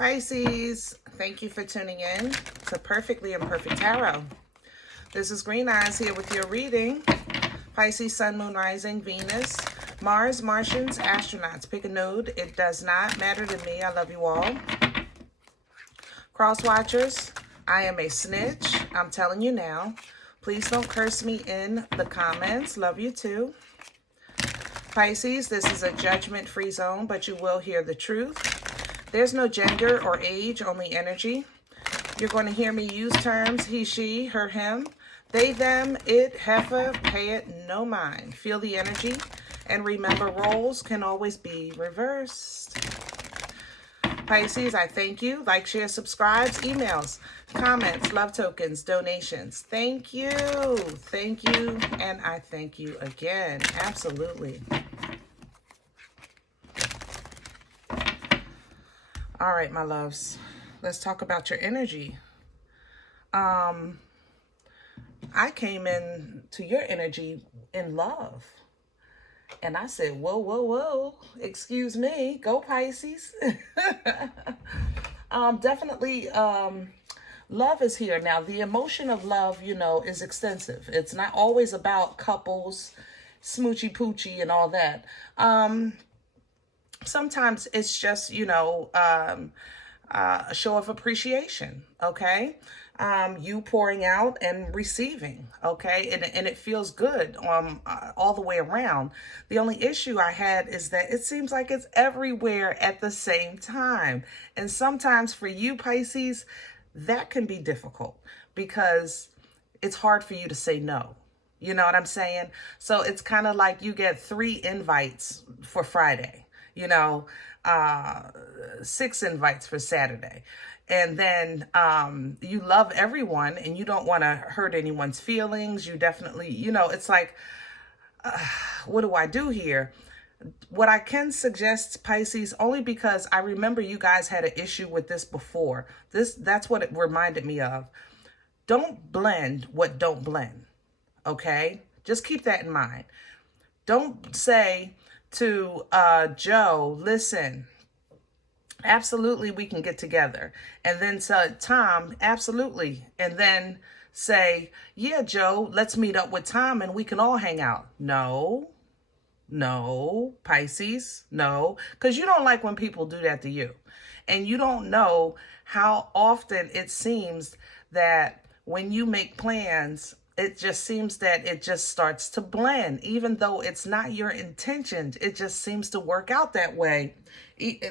Pisces, thank you for tuning in to Perfectly Imperfect Tarot. This is Green Eyes here with your reading. Pisces, Sun, Moon, Rising, Venus, Mars, Martians, astronauts. Pick a node. It does not matter to me. I love you all. Cross watchers, I am a snitch. I'm telling you now. Please don't curse me in the comments. Love you too. Pisces, this is a judgment-free zone, but you will hear the truth. There's no gender or age, only energy. You're going to hear me use terms he, she, her, him, they, them, it, heifer, pay it, no mind. Feel the energy, and remember, roles can always be reversed. Pisces, I thank you. Like, share, subscribes, emails, comments, love tokens, donations. Thank you. Thank you, and I thank you again. Absolutely. All right, my loves, let's talk about your energy. I came in to your energy in love. And I said, whoa, whoa, whoa, excuse me, go Pisces. Definitely, love is here. Now, the emotion of love, you know, is extensive. It's not always about couples, smoochy poochie and all that. Sometimes it's just, you know, a show of appreciation, okay? You pouring out and receiving, okay? And it feels good all the way around. The only issue I had is that it seems like it's everywhere at the same time. And sometimes for you, Pisces, that can be difficult because it's hard for you to say no. You know what I'm saying? So it's kind of like you get 3 invites for Friday. You know, 6 invites for Saturday. And then you love everyone and you don't want to hurt anyone's feelings. You definitely, you know, it's like, what do I do here? What I can suggest, Pisces, only because I remember you guys had an issue with this before. That's what it reminded me of. Don't blend what don't blend, okay? Just keep that in mind. Don't say to Joe, listen, absolutely we can get together. And then to Tom, absolutely. And then say, yeah, Joe, let's meet up with Tom and we can all hang out. No, Pisces, no. Because you don't like when people do that to you. And you don't know how often it seems that when you make plans, it just seems that it just starts to blend, even though it's not your intention. It just seems to work out that way.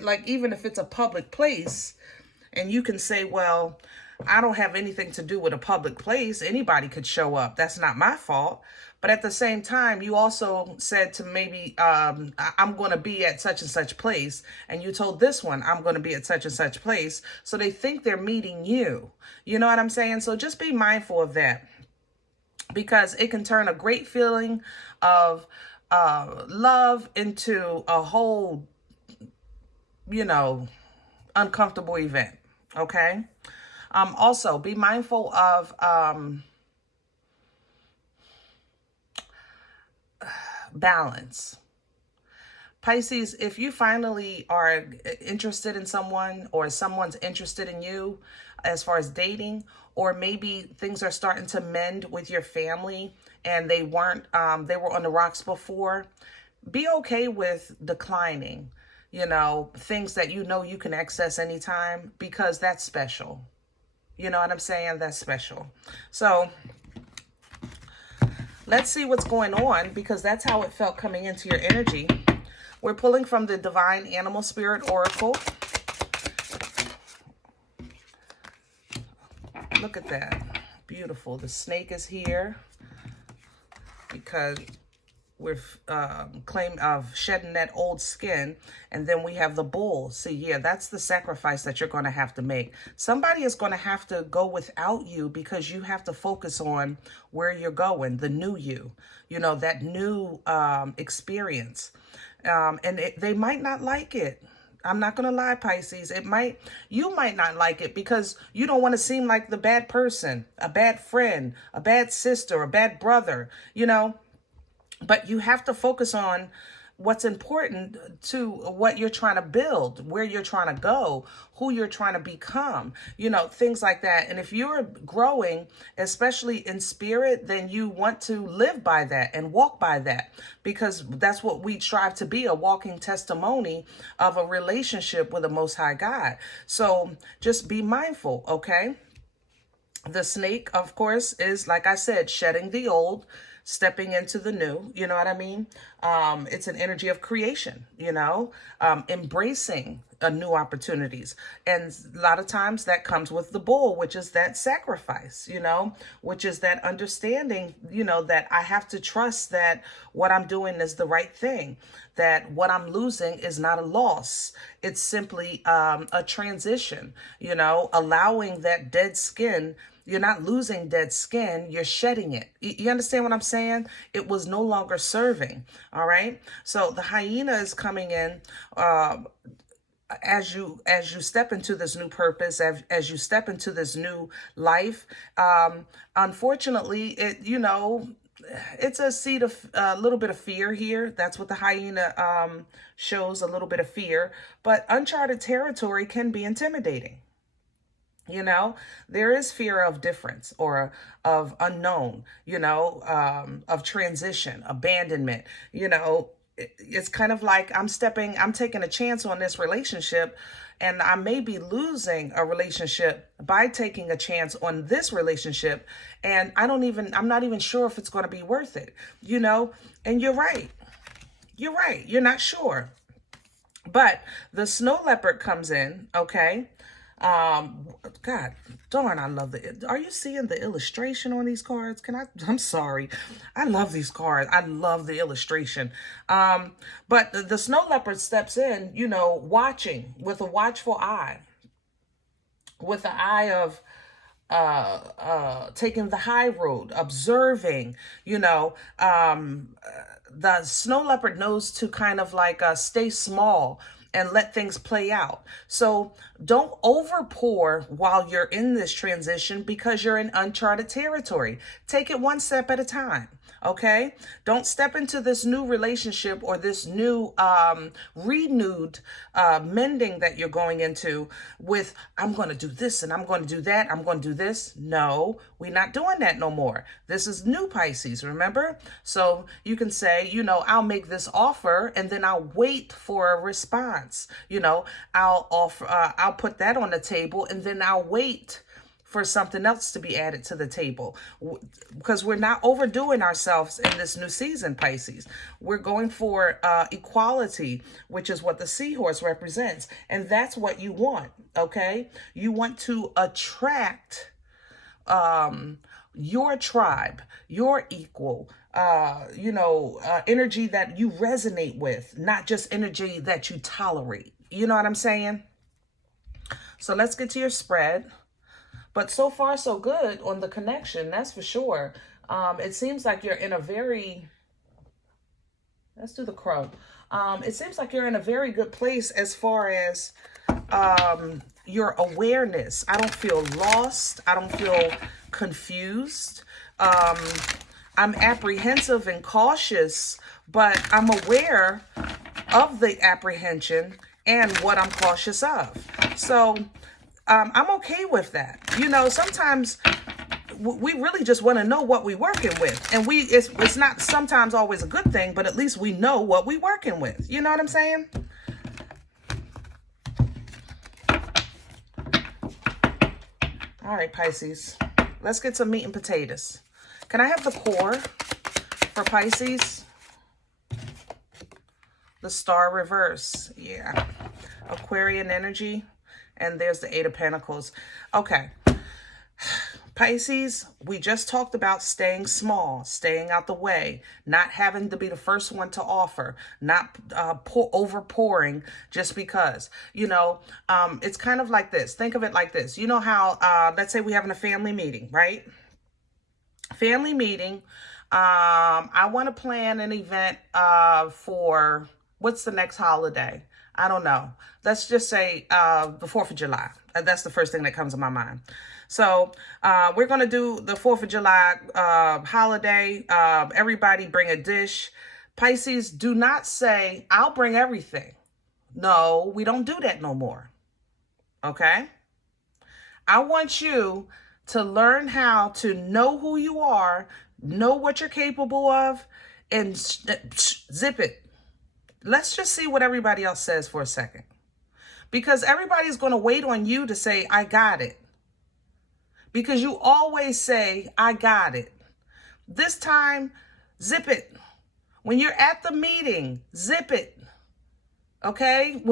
Like, even if it's a public place and you can say, well, I don't have anything to do with a public place. Anybody could show up. That's not my fault. But at the same time, you also said to maybe, I'm going to be at such and such place. And you told this one, I'm going to be at such and such place. So they think they're meeting you. You know what I'm saying? So just be mindful of that. Because it can turn a great feeling of love into a whole, you know, uncomfortable event, okay? Also, be mindful of balance. Pisces, if you finally are interested in someone or someone's interested in you as far as dating, or maybe things are starting to mend with your family and they weren't, they were on the rocks before, be okay with declining, you know, things that you know you can access anytime, because that's special. You know what I'm saying? That's special. So let's see what's going on, because that's how it felt coming into your energy. We're pulling from the Divine Animal Spirit Oracle. Look at that. Beautiful. The snake is here because we're shedding that old skin. And then we have the bull. See, yeah, that's the sacrifice that you're going to have to make. Somebody is going to have to go without you because you have to focus on where you're going, the new you know, that new experience. And they might not like it. I'm not going to lie, Pisces. You might not like it because you don't want to seem like the bad person, a bad friend, a bad sister, a bad brother, you know. But you have to focus on what's important to what you're trying to build, where you're trying to go, who you're trying to become, things like that. And if you're growing, especially in spirit, then you want to live by that and walk by that, because that's what we strive to be, a walking testimony of a relationship with the Most High God. So just be mindful, okay? The snake, of course, is, like I said, shedding the old, stepping into the new, you know what I mean? It's an energy of creation, embracing new opportunities. And a lot of times that comes with the bull, which is that sacrifice, which is that understanding, that I have to trust that what I'm doing is the right thing, that what I'm losing is not a loss. It's simply a transition, allowing that dead skin. You're not losing dead skin, you're shedding it. You understand what I'm saying? It was no longer serving, all right? So the hyena is coming in as you step into this new purpose, as you step into this new life. Unfortunately, it's a seed of a little bit of fear here. That's what the hyena shows, a little bit of fear. But uncharted territory can be intimidating. There is fear of difference or of unknown, of transition, abandonment. It's kind of like I'm taking a chance on this relationship, and I may be losing a relationship by taking a chance on this relationship. And I'm not even sure if it's going to be worth it, and you're right. You're not sure. But the snow leopard comes in, okay? God darn, I love are you seeing the illustration on these cards? I'm sorry. I love these cards. I love the illustration. But the snow leopard steps in, watching with a watchful eye, with the eye of taking the high road, observing, the snow leopard knows to kind of like stay small and let things play out. So don't overpour while you're in this transition, because you're in uncharted territory. Take it one step at a time. Okay? Don't step into this new relationship or this new renewed mending that you're going into with, I'm going to do this and I'm going to do that. I'm going to do this. No, we're not doing that no more. This is new Pisces, remember? So you can say, I'll make this offer and then I'll wait for a response. I'll put that on the table and then I'll wait for something else to be added to the table, because we're not overdoing ourselves in this new season, Pisces. We're going for equality, which is what the seahorse represents. And that's what you want, okay? You want to attract your tribe, your equal, energy that you resonate with, not just energy that you tolerate. You know what I'm saying? So let's get to your spread. But so far, so good on the connection, that's for sure. It seems like you're in a very, let's do the crow. It seems like you're in a very good place as far as your awareness. I don't feel lost. I don't feel confused. I'm apprehensive and cautious, but I'm aware of the apprehension and what I'm cautious of. So I'm okay with that. Sometimes we really just want to know what we're working with. And it's not sometimes always a good thing, but at least we know what we're working with. You know what I'm saying? All right, Pisces. Let's get some meat and potatoes. Can I have the core for Pisces? The star reverse. Yeah. Aquarian energy. And there's the Eight of Pentacles. Okay. Pisces, we just talked about staying small, staying out the way, not having to be the first one to offer, not overpouring just because. It's kind of like this. Think of it like this. You know how, let's say we're having a family meeting, right? Family meeting. I want to plan an event for, what's the next holiday? I don't know. Let's just say the 4th of July. That's the first thing that comes to my mind. So we're going to do the 4th of July holiday. Everybody bring a dish. Pisces, do not say, I'll bring everything. No, we don't do that no more. Okay? I want you to learn how to know who you are, know what you're capable of, and zip it. Let's just see what everybody else says for a second. Because everybody's going to wait on you to say, I got it. Because you always say, I got it. This time, zip it. When you're at the meeting, zip it. Okay?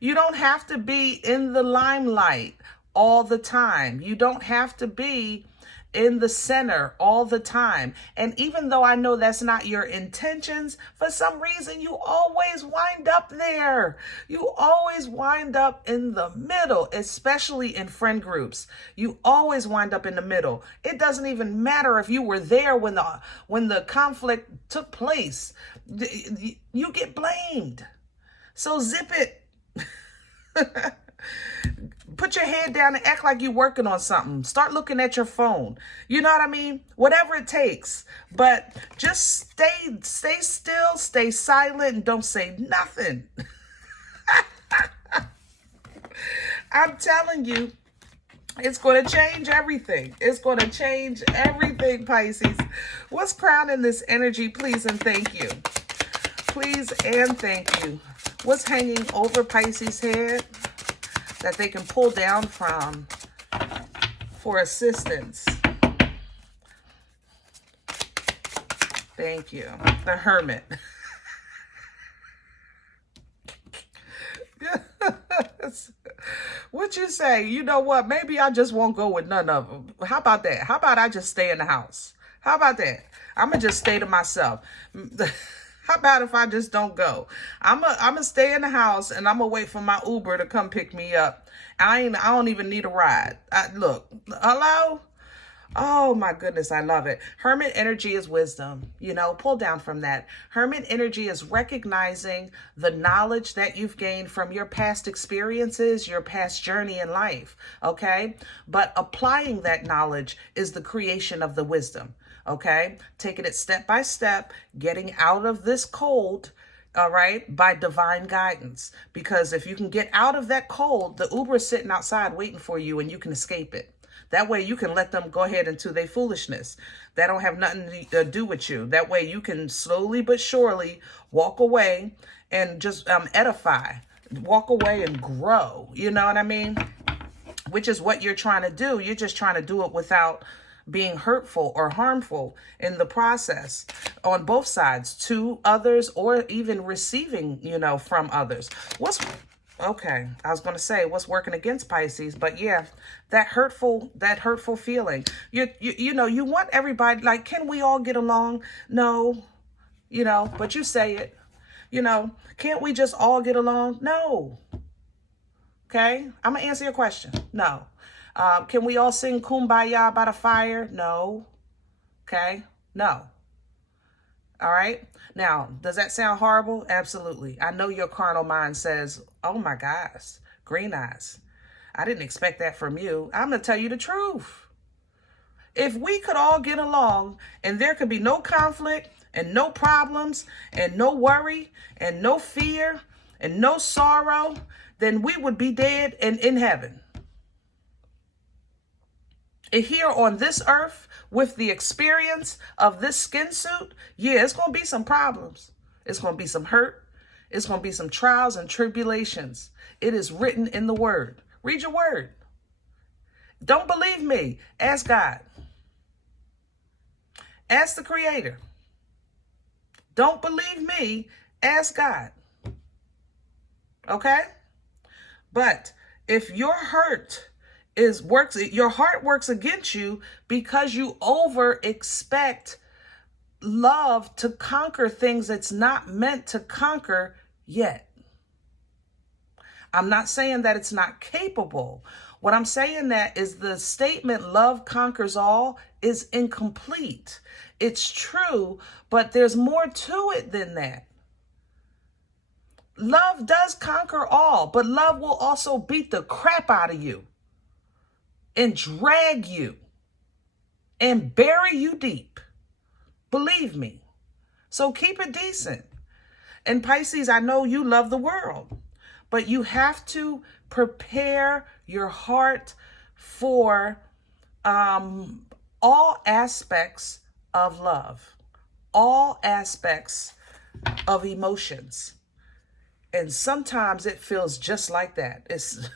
You don't have to be in the limelight all the time. You don't have to be in the center all the time. And even though I know that's not your intentions, for some reason you always wind up there. You always wind up in the middle, especially in friend groups. You always wind up in the middle. It doesn't even matter if you were there when the conflict took place. You get blamed. So zip it. Put your head down and act like you're working on something. Start looking at your phone. You know what I mean? Whatever it takes. But just stay still, stay silent, and don't say nothing. I'm telling you, it's going to change everything. It's going to change everything, Pisces. What's crowning this energy, please and thank you? Please and thank you. What's hanging over Pisces' head that they can pull down from for assistance? Thank you. The Hermit. What you say? You know what? Maybe I just won't go with none of them. How about that? How about I just stay in the house? How about that? I'm going to just stay to myself. How about if I just don't go? I'm gonna stay in the house and I'm gonna wait for my Uber to come pick me up. I don't even need a ride. Look, hello? Oh my goodness, I love it. Hermit energy is wisdom. You know, pull down from that. Hermit energy is recognizing the knowledge that you've gained from your past experiences, your past journey in life, okay? But applying that knowledge is the creation of the wisdom. Okay, taking it step by step, getting out of this cold, all right, by divine guidance. Because if you can get out of that cold, the Uber is sitting outside waiting for you and you can escape it. That way you can let them go ahead into their foolishness. That don't have nothing to do with you. That way you can slowly but surely walk away and just edify, walk away and grow. You know what I mean? Which is what you're trying to do. You're just trying to do it without being hurtful or harmful in the process on both sides, to others or even receiving, you know, from others. Okay, I was going to say what's working against Pisces, but yeah, that hurtful feeling. You know, you want everybody, like, can we all get along? No, you know, but you say it, you know, can't we just all get along? No. Okay, I'm going to answer your question. No. Can we all sing Kumbaya by the fire? No. Okay? No. All right? Now, does that sound horrible? Absolutely. I know your carnal mind says, oh my gosh, green eyes. I didn't expect that from you. I'm going to tell you the truth. If we could all get along and there could be no conflict and no problems and no worry and no fear and no sorrow, then we would be dead and in heaven. Here on this earth, with the experience of this skin suit, yeah, it's going to be some problems. It's going to be some hurt. It's going to be some trials and tribulations. It is written in the word. Read your word. Don't believe me. Ask God. Ask the Creator. Don't believe me. Ask God. Okay? But if your heart works against you because you over expect love to conquer things it's not meant to conquer yet. I'm not saying that it's not capable. What I'm saying that is the statement love conquers all is incomplete. It's true, but there's more to it than that. Love does conquer all, but love will also beat the crap out of you and drag you and bury you deep. Believe me. So keep it decent. And Pisces, I know you love the world, but you have to prepare your heart for all aspects of love, all aspects of emotions. And sometimes it feels just like that. It's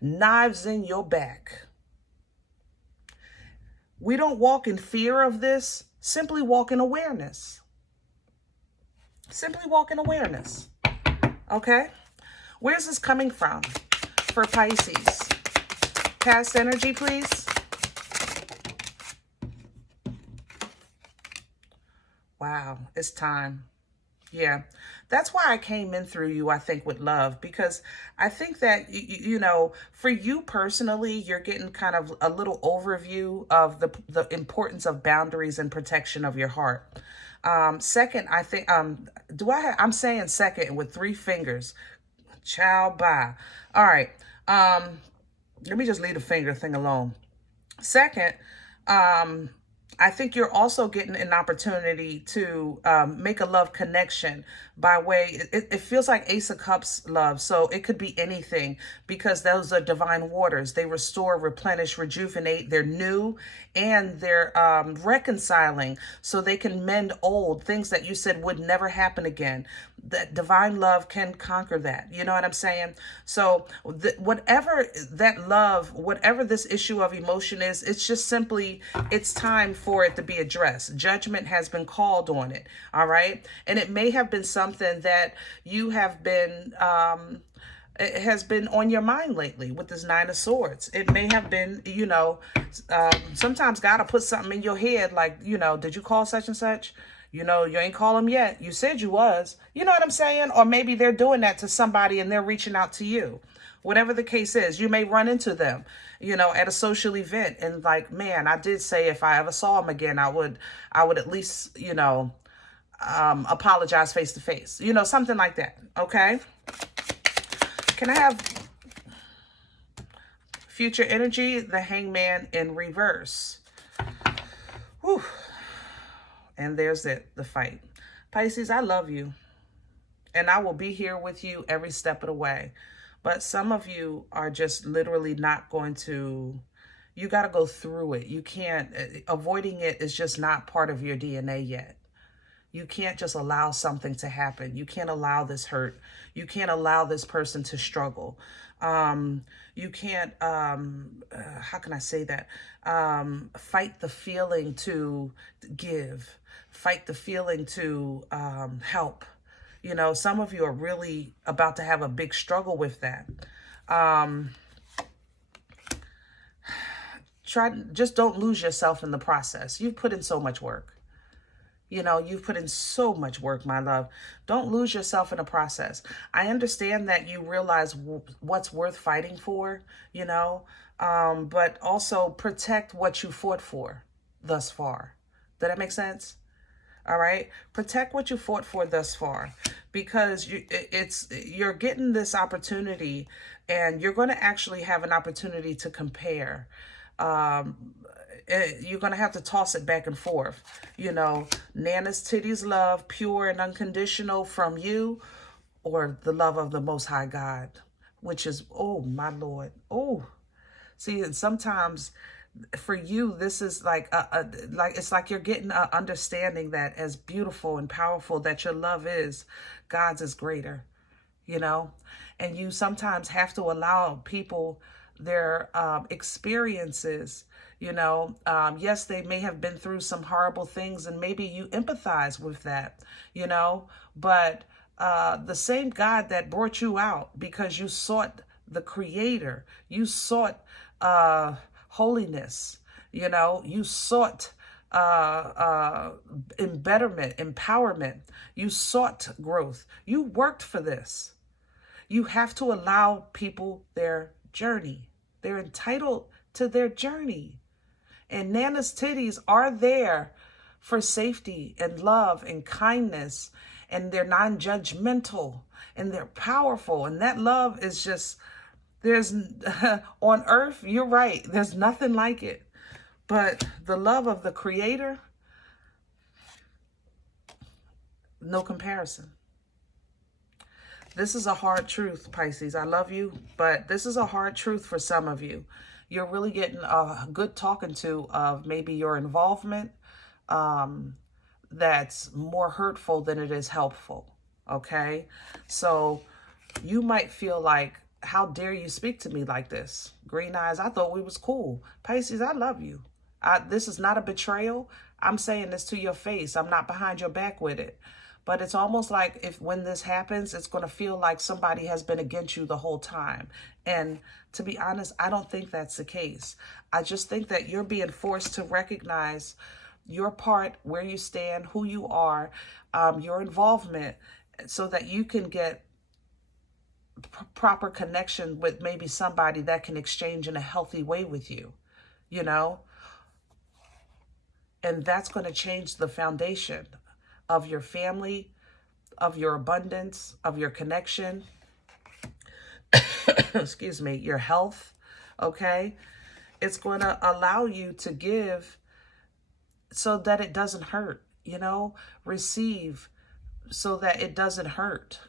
knives in your back. We don't walk in fear of this, simply walk in awareness. Simply walk in awareness. Okay? Where's this coming from for Pisces? Past energy, please. Wow, it's time. Yeah, that's why I came in through you, I think, with love, because I think that, you know, for you personally, you're getting kind of a little overview of the importance of boundaries and protection of your heart. Second, I think, I'm saying second with 3 fingers. Ciao, bye. All right. Let me just leave the finger thing alone. Second, I think you're also getting an opportunity to make a love connection by way, it feels like Ace of Cups love. So it could be anything, because those are divine waters. They restore, replenish, rejuvenate. They're new, and they're reconciling, so they can mend old things that you said would never happen again. That divine love can conquer that. You know what I'm saying? So whatever that love, whatever this issue of emotion is, it's just simply, it's time for it to be addressed. Judgment has been called on it. All right. And it may have been something that you have been, it has been on your mind lately with this 9 of Swords. It may have been, you know, sometimes God will put something in your head like, you know, did you call such and such? You know, you ain't call them yet. You said you was. You know what I'm saying? Or maybe they're doing that to somebody and they're reaching out to you. Whatever the case is, you may run into them, you know, at a social event and like, man, I did say if I ever saw him again, I would at least, you know, apologize face to face. You know, something like that. Okay. Can I have future energy? The Hangman in reverse. Whew. And there's it, the fight. Pisces, I love you. And I will be here with you every step of the way. But some of you are just literally not going to, you got to go through it. You can't, avoiding it is just not part of your DNA yet. You can't just allow something to happen. You can't allow this hurt. You can't allow this person to struggle. You can't, how can I say that? Fight the feeling to give. Fight the feeling to help. You know, some of you are really about to have a big struggle with that. Just don't lose yourself in the process. You've put in so much work. You know, you've put in so much work, my love. Don't lose yourself in the process. I understand that you realize what's worth fighting for, you know, but also protect what you fought for thus far. Does that make sense? All right. Protect what you fought for thus far, because you're getting this opportunity and you're going to actually have an opportunity to compare. You're going to have to toss it back and forth. You know, Nana's titties love, pure and unconditional from you, or the love of the Most High God, which is, oh, my Lord. Oh, see, and sometimes for you, this is like it's like you're getting an understanding that as beautiful and powerful that your love is, God's is greater, you know, and you sometimes have to allow people their experiences, you know. Yes, they may have been through some horrible things and maybe you empathize with that, you know, but the same God that brought you out because you sought the Creator, you sought holiness, you know, you sought betterment, empowerment, you sought growth, you worked for this. You have to allow people their journey. They're entitled to their journey. And Nana's titties are there for safety and love and kindness, and they're non-judgmental and they're powerful. And that love is just, there's on earth, you're right, there's nothing like it. But the love of the Creator, No comparison. This is a hard truth, Pisces. I love you, but this is a hard truth for some of you. You're really getting a good talking to of maybe your involvement that's more hurtful than it is helpful, okay? So you might feel like, how dare you speak to me like this? Green eyes, I thought we was cool. Pisces, I love you. This is not a betrayal. I'm saying this to your face. I'm not behind your back with it. But it's almost like if when this happens, it's going to feel like somebody has been against you the whole time. And to be honest, I don't think that's the case. I just think that you're being forced to recognize your part, where you stand, who you are, your involvement, so that you can get proper connection with maybe somebody that can exchange in a healthy way with you, you know? And that's going to change the foundation of your family, of your abundance, of your connection, excuse me, your health, okay? It's going to allow you to give so that it doesn't hurt, you know? Receive so that it doesn't hurt.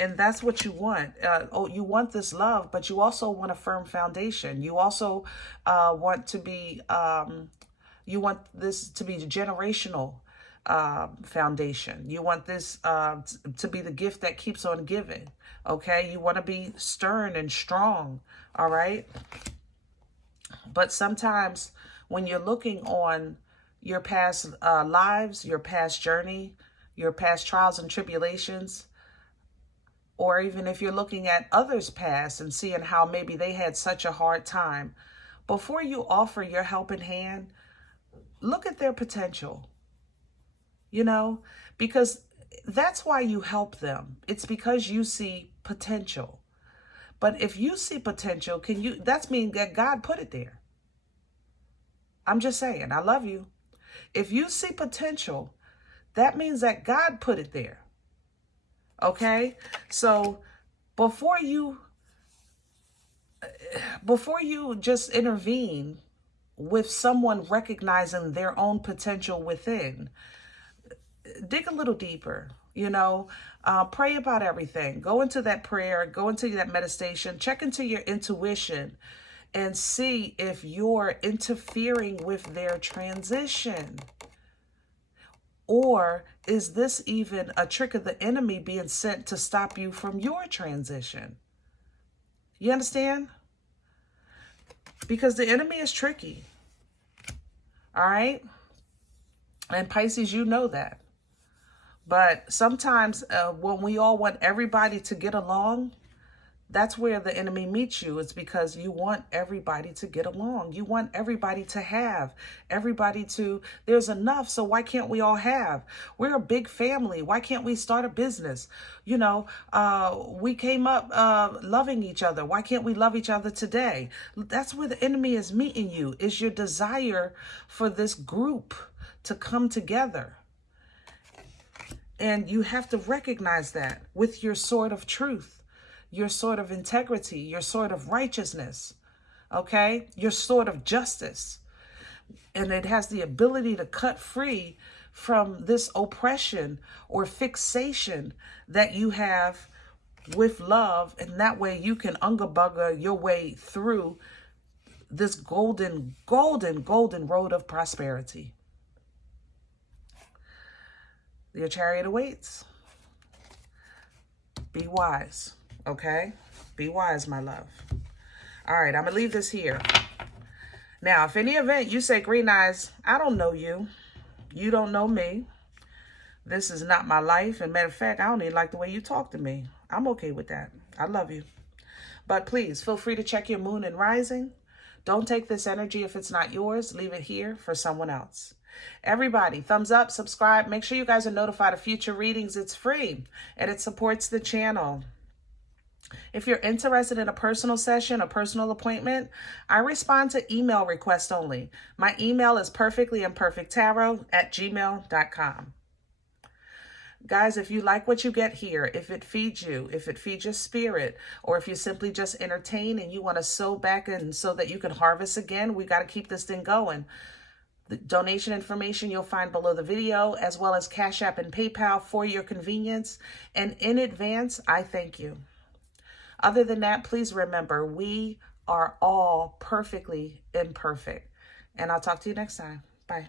And that's what you want. You want this love, but you also want a firm foundation. You also want to be, you want this to be generational foundation. You want this to be the gift that keeps on giving, okay? You want to be stern and strong, all right? But sometimes when you're looking on your past lives, your past journey, your past trials and tribulations, or even if you're looking at others' past and seeing how maybe they had such a hard time, before you offer your helping hand, look at their potential, you know, because that's why you help them. It's because you see potential. But if you see potential, that's mean that God put it there. I'm just saying, I love you. If you see potential, that means that God put it there. Okay? So before you just intervene with someone recognizing their own potential within, dig a little deeper, you know, pray about everything. Go into that prayer, go into that meditation, check into your intuition and see if you're interfering with their transition. Or is this even a trick of the enemy being sent to stop you from your transition? You understand? Because the enemy is tricky. All right? And Pisces, you know that. But sometimes when we all want everybody to get along, that's where the enemy meets you. It's because you want everybody to get along. You want everybody to have, there's enough, so why can't we all have? We're a big family. Why can't we start a business? You know, we came up loving each other. Why can't we love each other today? That's where the enemy is meeting you, is your desire for this group to come together. And you have to recognize that with your sword of truth, your sword of integrity, your sword of righteousness, okay? Your sword of justice. And it has the ability to cut free from this oppression or fixation that you have with love. And that way you can unga bugger your way through this golden, golden, golden road of prosperity. Your chariot awaits. Be wise. Okay? Be wise, my love. All right, I'm going to leave this here. Now, if any event you say, Green Eyes, I don't know you. You don't know me. This is not my life. And matter of fact, I don't even like the way you talk to me. I'm okay with that. I love you. But please, feel free to check your moon and rising. Don't take this energy if it's not yours. Leave it here for someone else. Everybody, thumbs up, subscribe. Make sure you guys are notified of future readings. It's free, and it supports the channel. If you're interested in a personal session, a personal appointment, I respond to email requests only. My email is perfectlyimperfecttarot@gmail.com. Guys, if you like what you get here, if it feeds you, if it feeds your spirit, or if you simply just entertain and you want to sow back in so that you can harvest again, we got to keep this thing going. The donation information you'll find below the video, as well as Cash App and PayPal for your convenience. And in advance, I thank you. Other than that, please remember, we are all perfectly imperfect. And I'll talk to you next time. Bye.